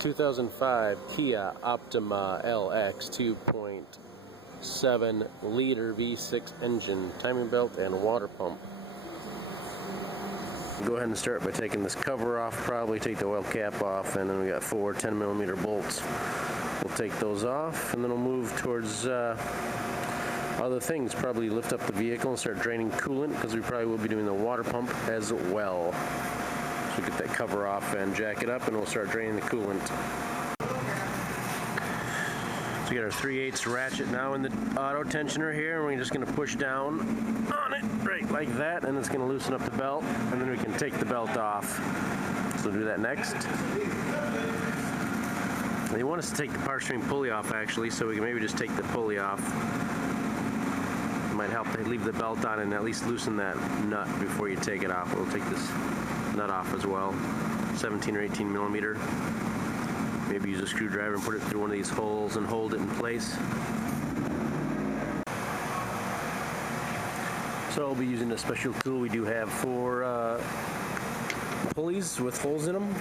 2005 Kia Optima LX 2.7 liter V6 engine, timing belt and water pump. Go ahead and start by taking this cover off, probably take the oil cap off, and then we got 4 10mm bolts. We'll take those off and then we'll move towards other things, probably lift up the vehicle and start draining coolant, because we probably will be doing the water pump as well. So get that cover off and jack it up and we'll start draining the coolant. So we got our 3/8 ratchet now in the auto tensioner here, and we're just going to push down on it right like that, and it's going to loosen up the belt, and then we can take the belt off. So we'll do that next. They want us to take the power steering pulley off actually, so we can maybe just take the pulley off. It might help to leave the belt on and at least loosen that nut before you take it off. We'll take this nut off as well, 17 or 18mm. Maybe use a screwdriver and put it through one of these holes and hold it in place. So I'll be using a special tool. We do have 4 pulleys with holes in them.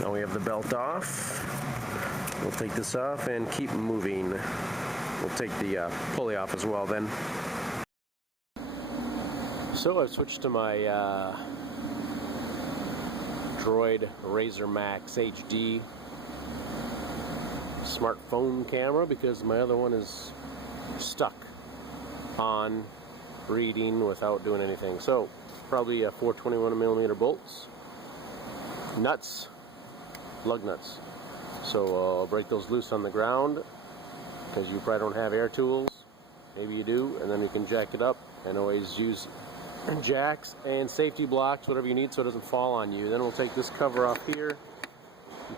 Now we have the belt off. We'll take this off and keep moving. We'll take the pulley off as well then. So I've switched to my Droid Razr Max HD smartphone camera, because my other one is stuck on reading without doing anything. So probably 4 21mm bolts, nuts, lug nuts. So I'll break those loose on the ground, because you probably don't have air tools. Maybe you do, and then you can jack it up, and always use jacks and safety blocks, whatever you need, so it doesn't fall on you. Then we'll take this cover off here,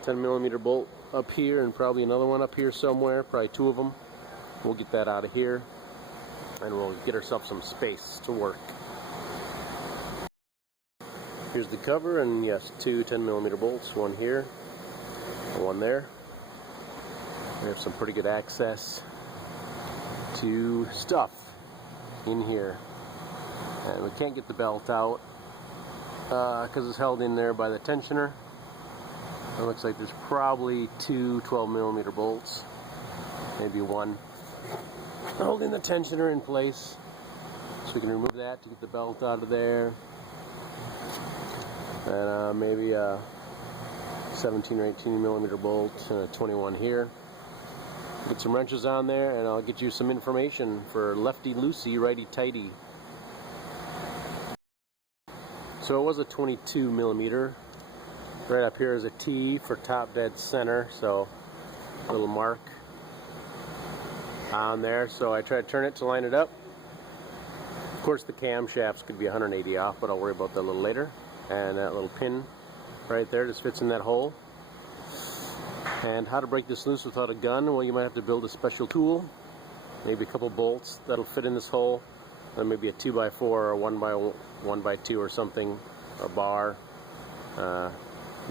10mm bolt up here, and probably another one up here somewhere, probably 2 of them. We'll get that out of here, and we'll get ourselves some space to work. Here's the cover, and yes, 2 10mm bolts, one here, one there. We have some pretty good access to stuff in here, and we can't get the belt out because it's held in there by the tensioner. It looks like there's probably 2 12mm bolts, maybe 1, holding the tensioner in place. So we can remove that to get the belt out of there, and maybe 17 or 18mm bolt and a 21 here. Get some wrenches on there, and I'll get you some information for lefty loosey, righty tighty. So it was a 22mm. Right up here is a T for top dead center, so a little mark on there. So I try to turn it to line it up. Of course the camshafts could be 180 off, but I'll worry about that a little later. And that little pin right there just fits in that hole. And how to break this loose without a gun? Well, you might have to build a special tool, maybe a couple bolts that'll fit in this hole, and maybe a 2x4 or 1x2 or something, a bar.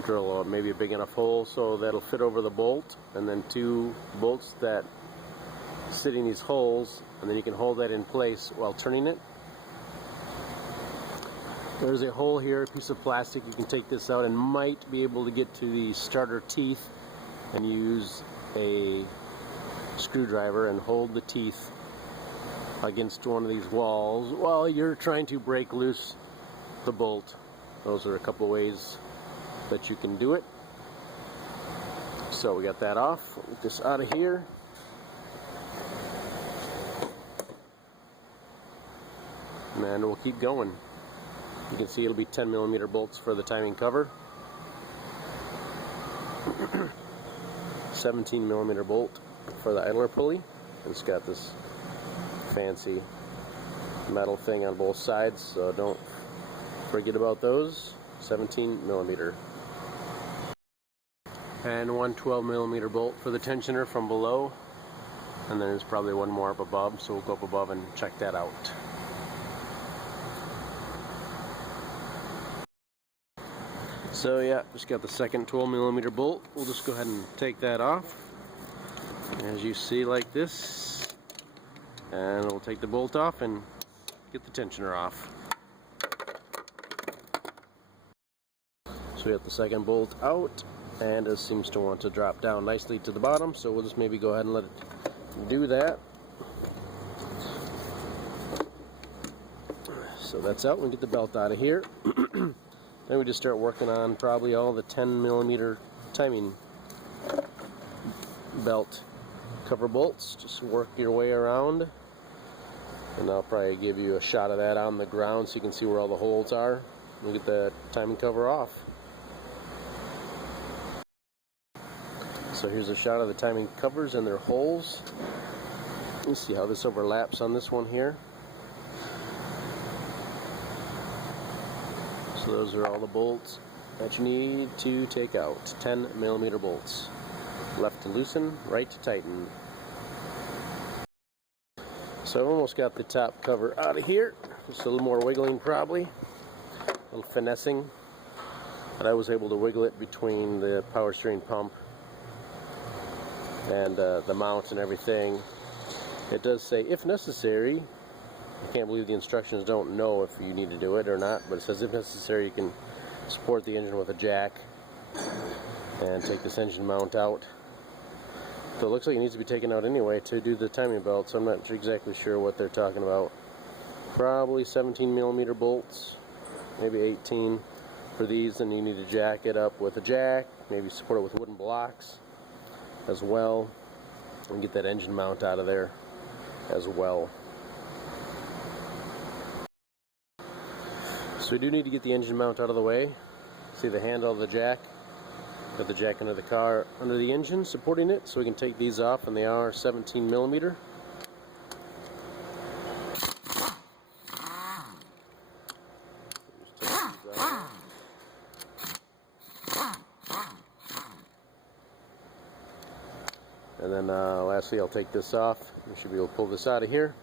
Drill maybe a big enough hole so that'll fit over the bolt, and then 2 bolts that sit in these holes, and then you can hold that in place while turning it. There's a hole here, a piece of plastic. You can take this out and might be able to get to the starter teeth and use a screwdriver and hold the teeth against one of these walls while you're trying to break loose the bolt. Those are a couple ways that you can do it. So we got that off. We'll get this out of here. And then we'll keep going. You can see it'll be 10mm bolts for the timing cover. 17mm bolt for the idler pulley. It's got this fancy metal thing on both sides, so don't forget about those. 17mm. And one 12mm bolt for the tensioner from below. And there's probably one more up above, so we'll go up above and check that out. So yeah, just got the second 12mm bolt. We'll just go ahead and take that off, as you see, like this. And we'll take the bolt off and get the tensioner off. So we have the second bolt out, and it seems to want to drop down nicely to the bottom, so we'll just maybe go ahead and let it do that. So that's out. We'll get the belt out of here. Then we just start working on probably all the 10mm timing belt cover bolts. Just work your way around, and I'll probably give you a shot of that on the ground so you can see where all the holes are. We'll get the timing cover off. So here's a shot of the timing covers and their holes. Let's see how this overlaps on this one here. So those are all the bolts that you need to take out. 10mm bolts. Left to loosen, right to tighten. So I almost got the top cover out of here. Just a little more wiggling probably. A little finessing. But I was able to wiggle it between the power steering pump and the mount and everything. It does say, if necessary. I can't believe the instructions don't know if you need to do it or not, but it says if necessary you can support the engine with a jack and take this engine mount out. So it looks like it needs to be taken out anyway to do the timing belt, so I'm not exactly sure what they're talking about. Probably 17mm bolts, maybe 18 for these, and you need to jack it up with a jack, maybe support it with wooden blocks as well, and get that engine mount out of there as well. So we do need to get the engine mount out of the way. See the handle of the jack? Got the jack under the car, under the engine, supporting it, so we can take these off, and they are 17mm. And then lastly, I'll take this off. We should be able to pull this out of here.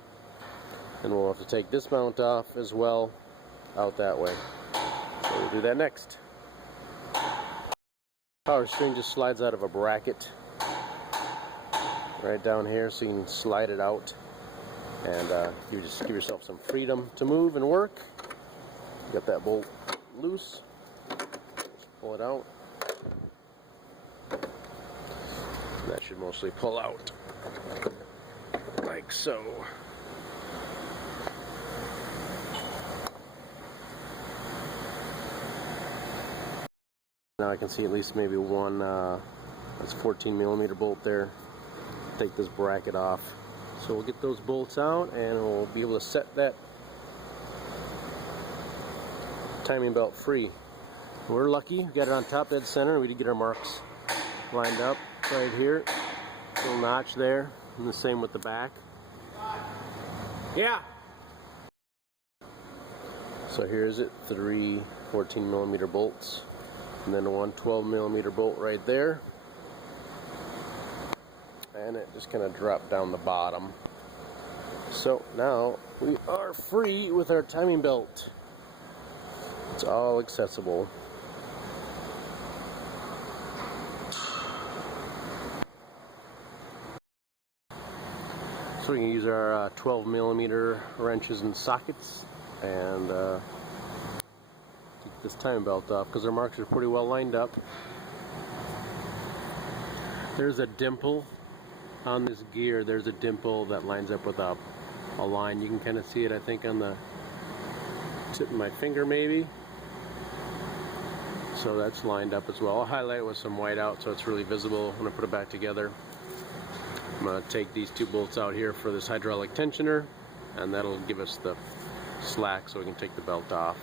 And we'll have to take this mount off as well, out that way. So we'll do that next. Power steering just slides out of a bracket right down here, so you can slide it out, and you just give yourself some freedom to move and work. Get that bolt loose, just pull it out. That should mostly pull out like so. Now I can see at least maybe one, that's 14mm bolt there. Take this bracket off. So we'll get those bolts out, and we'll be able to set that timing belt free. We're lucky, we got it on top dead center. We did get our marks lined up right here. Little notch there, and the same with the back. Yeah. So here's it, 3 14mm bolts. And then one 12mm bolt right there, and it just kind of dropped down the bottom. So now we are free with our timing belt. It's all accessible. So we can use our 12mm wrenches and sockets and this timing belt off, because our marks are pretty well lined up. There's a dimple on this gear. There's a dimple that lines up with a line. You can kind of see it, I think, on the tip of my finger maybe. So that's lined up as well. I'll highlight it with some white out so it's really visible when I put it back together. I'm going to take these two bolts out here for this hydraulic tensioner, and that'll give us the slack so we can take the belt off.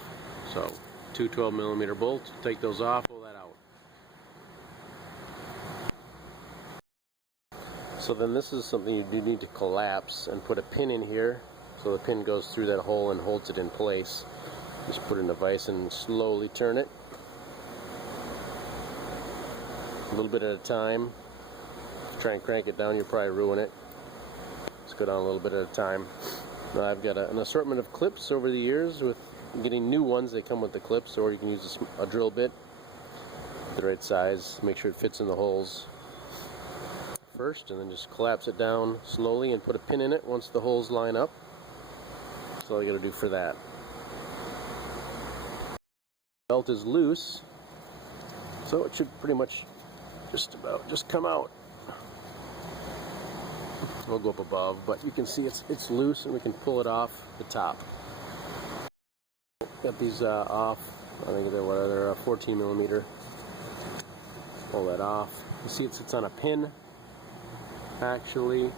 So 2 12mm bolts, take those off, pull that out. So then this is something you do need to collapse and put a pin in here so the pin goes through that hole and holds it in place. Just put it in the vise and slowly turn it. A little bit at a time. If you try and crank it down, you'll probably ruin it. Let's go down a little bit at a time. Now I've got an assortment of clips over the years. With getting new ones, they come with the clips, or you can use a drill bit, the right size. Make sure it fits in the holes first, and then just collapse it down slowly and put a pin in it once the holes line up. That's all you got to do for that. The belt is loose, so it should pretty much just come out. We'll go up above, but you can see it's loose and we can pull it off the top. Got these off. I think they're 14mm. Pull that off. You see it sits on a pin. Actually,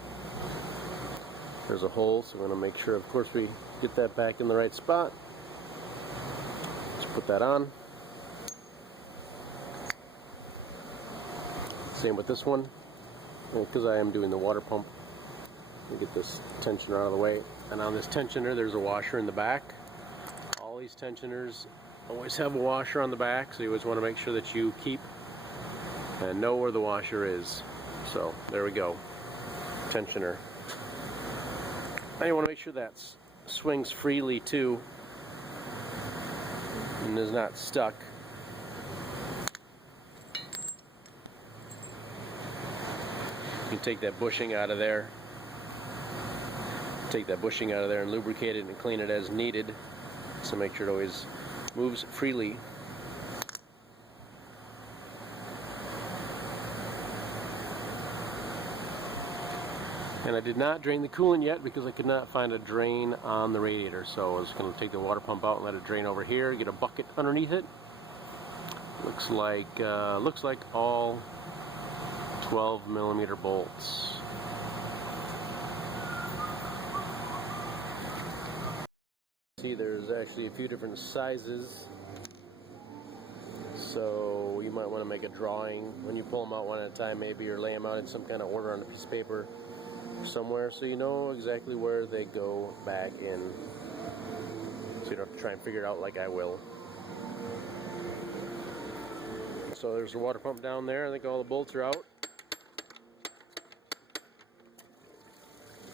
there's a hole, so we're going to make sure, of course, we get that back in the right spot. Just put that on. Same with this one, because I am doing the water pump. Get this tensioner out of the way, and on this tensioner there's a washer in the back. All these tensioners always have a washer on the back, so you always want to make sure that you keep and know where the washer is. So there we go, tensioner. Now you want to make sure that swings freely too and is not stuck. You can take that bushing out of there. Take that bushing out of there and lubricate it and clean it as needed. So make sure it always moves freely. And I did not drain the coolant yet because I could not find a drain on the radiator. So I was going to take the water pump out and let it drain over here. Get a bucket underneath it. Looks like all 12mm bolts. See, there's actually a few different sizes, so you might want to make a drawing when you pull them out one at a time, maybe, or lay them out in some kind of order on a piece of paper somewhere, so you know exactly where they go back in, so you don't have to try and figure it out like I will. So there's a water pump down there. I think all the bolts are out.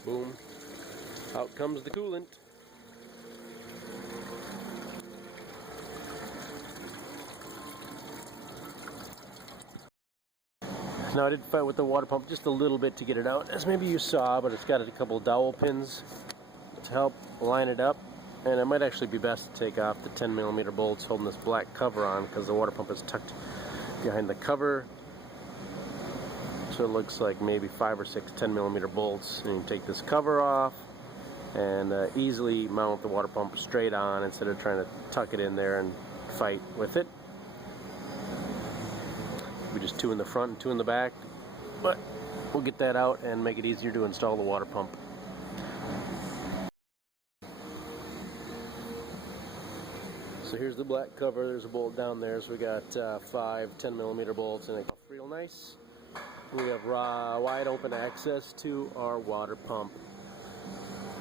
Boom. Out comes the coolant. Now I did fight with the water pump just a little bit to get it out, as maybe you saw, but it's got a couple of dowel pins to help line it up. And it might actually be best to take off the 10mm bolts holding this black cover on, because the water pump is tucked behind the cover. So it looks like maybe 5 or 6 10mm bolts. And you can take this cover off and easily mount the water pump straight on instead of trying to tuck it in there and fight with it. We just 2 in the front and 2 in the back, but we'll get that out and make it easier to install the water pump. So here's the black cover. There's a bolt down there, so we got 5 10mm bolts, and it goes real nice. We have wide open access to our water pump.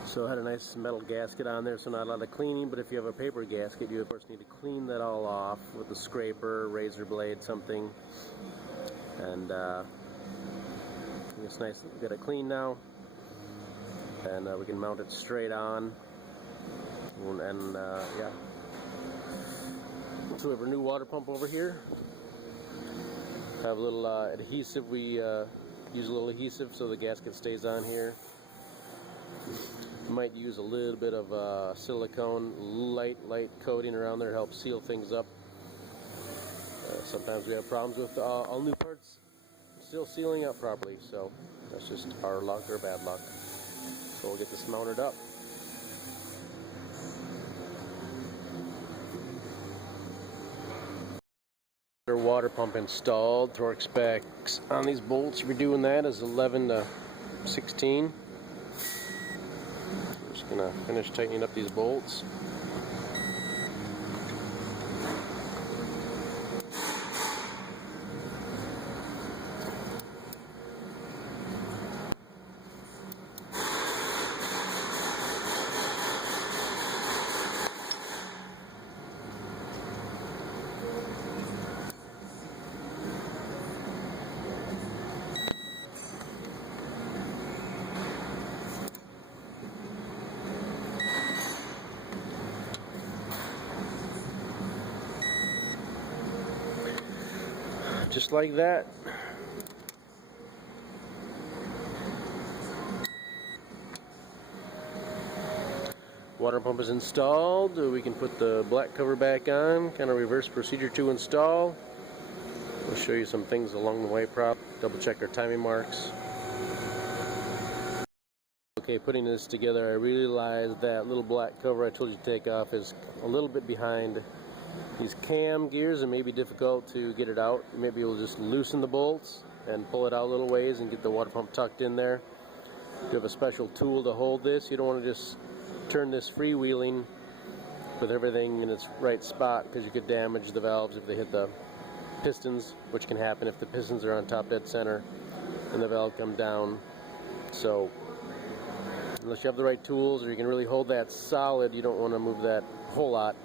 So I had a nice metal gasket on there, so not a lot of cleaning, but if you have a paper gasket, you of course need to clean that all off with a scraper, razor blade, something. And it's nice that we got it clean now, and we can mount it straight on. And yeah. So we have our new water pump over here. Have a little adhesive. We use a little adhesive so the gasket stays on here. Might use a little bit of silicone, light coating around there to help seal things up. Sometimes we have problems with all new parts still sealing up properly, so that's just our luck or bad luck. So we'll get this mounted up. water pump installed. Torque specs on these bolts, if you're doing that, is 11 to 16. I'm just gonna finish tightening up these bolts. Just like that. Water pump is installed. We can put the black cover back on. Kind of reverse procedure to install. We'll show you some things along the way. Double check our timing marks. Okay, putting this together, I realized that little black cover I told you to take off is a little bit behind these cam gears and may be difficult to get it out. Maybe you'll just loosen the bolts and pull it out a little ways and get the water pump tucked in there. You have a special tool to hold this. You don't want to just turn this freewheeling with everything in its right spot, because you could damage the valves if they hit the pistons, which can happen if the pistons are on top dead center and the valve come down. So unless you have the right tools or you can really hold that solid, you don't want to move that a whole lot.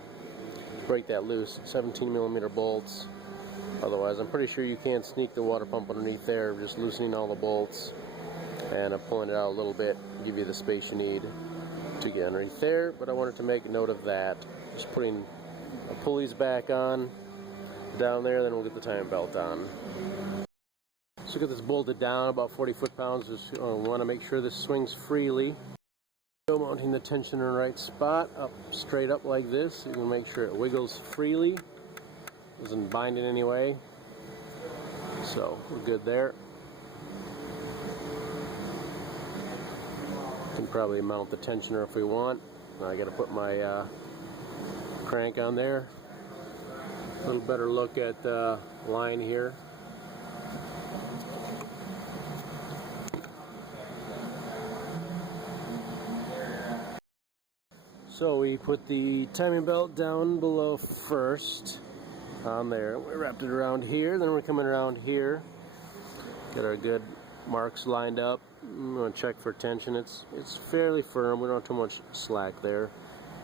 Break that loose. 17mm bolts. Otherwise, I'm pretty sure you can't sneak the water pump underneath there, just loosening all the bolts and pulling it out a little bit, give you the space you need to get underneath there. But I wanted to make a note of that. Just putting the pulleys back on down there, then we'll get the timing belt on. So get this bolted down about 40 foot-pounds. Just want to make sure this swings freely. Mounting the tensioner in the right spot, up straight up like this. You can make sure it wiggles freely, doesn't bind in any way. So we're good there. Can probably mount the tensioner if we want. Now I got to put my crank on there. A little better look at the line here. So we put the timing belt down below first on there. We wrapped it around here, then we're coming around here. Get our good marks lined up. I'm going to check for tension. It's fairly firm. We don't have too much slack there.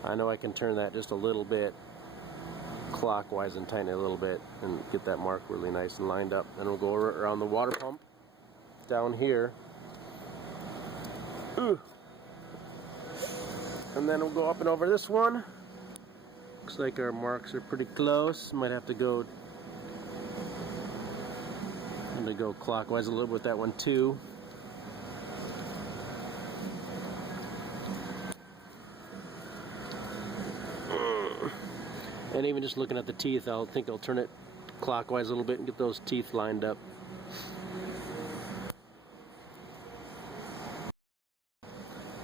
I know I can turn that just a little bit clockwise and tighten it a little bit and get that mark really nice and lined up. Then we'll go around the water pump down here. Ooh. And then we'll go up and over this one. Looks like our marks are pretty close. Might have to go clockwise a little bit with that one too. And even just looking at the teeth, I'll turn it clockwise a little bit and get those teeth lined up.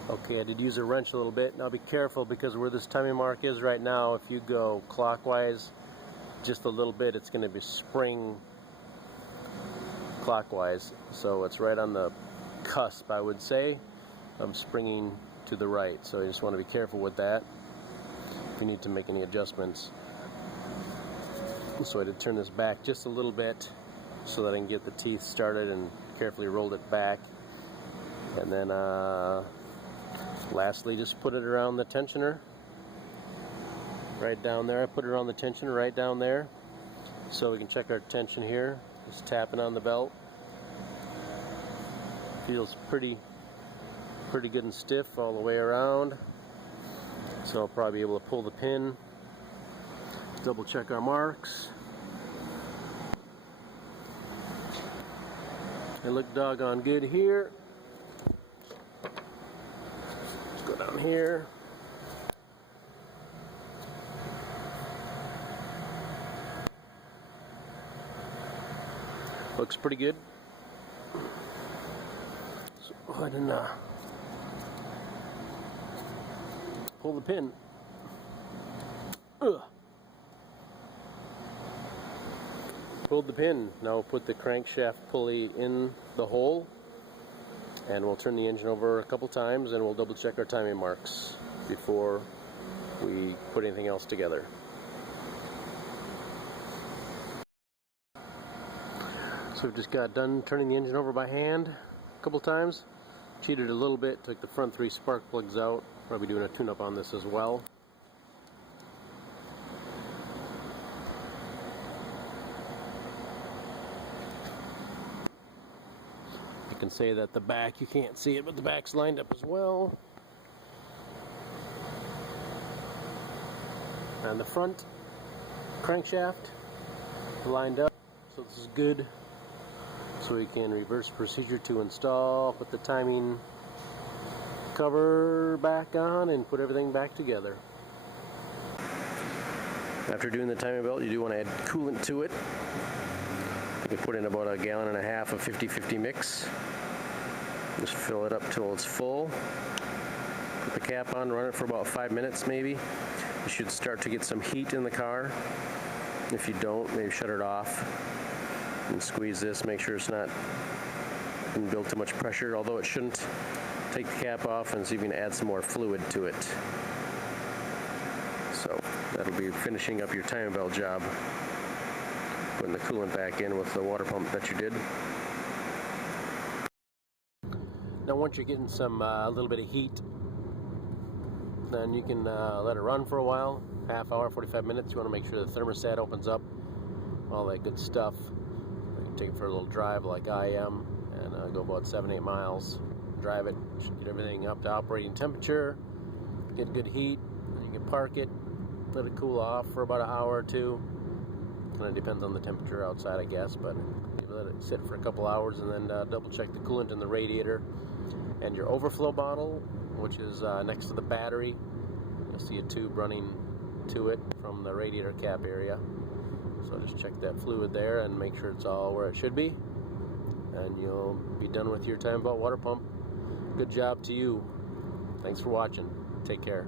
Okay, I did use a wrench a little bit. Now be careful, because where this timing mark is right now, if you go clockwise just a little bit, it's going to be spring clockwise. So it's right on the cusp, I would say, of springing to the right. So you just want to be careful with that if you need to make any adjustments. So I did turn this back just a little bit so that I can get the teeth started, and carefully rolled it back. And then lastly, just put it around the tensioner right down there. I put it around the tensioner right down there so we can check our tension here. Just tapping on the belt. Feels pretty good and stiff all the way around. So I'll probably be able to pull the pin, double check our marks. They look doggone good here. Let's go down here. Looks pretty good. So go ahead and pull the pin. Ugh. pulled the pin. Now put the crankshaft pulley in the hole, and we'll turn the engine over a couple times, and we'll double check our timing marks before we put anything else together. So we've just got done turning the engine over by hand a couple times. Cheated a little bit, took the front 3 spark plugs out. Probably doing a tune-up on this as well. You can say that the back, you can't see it, but the back's lined up as well. And the front crankshaft lined up, so this is good. So we can reverse procedure to install, put the timing cover back on, and put everything back together. After doing the timing belt, you do want to add coolant to it. You can put in about 1.5 gallons of 50-50 mix. Just fill it up till it's full. Put the cap on, run it for about 5 minutes maybe. You should start to get some heat in the car. If you don't, maybe shut it off and squeeze this, make sure it's not build too much pressure, although it shouldn't. Take the cap off and see if you can add some more fluid to it. So that'll be finishing up your timing belt job, putting the coolant back in with the water pump that you did. Now once you're getting some a little bit of heat, then you can let it run for a while, half hour, 45 minutes. You want to make sure the thermostat opens up, all that good stuff. You can take it for a little drive like I am, and go about 7-8 miles. Drive it, get everything up to operating temperature, get good heat, and you can park it, let it cool off for about 1 hour or 2. Kind of depends on the temperature outside, I guess, but you let it sit for a couple hours, and then double check the coolant in the radiator and your overflow bottle, which is next to the battery. You'll see a tube running to it from the radiator cap area. So just check that fluid there and make sure it's all where it should be, and you'll be done with your timing belt water pump. Good job to you. Thanks for watching. Take care.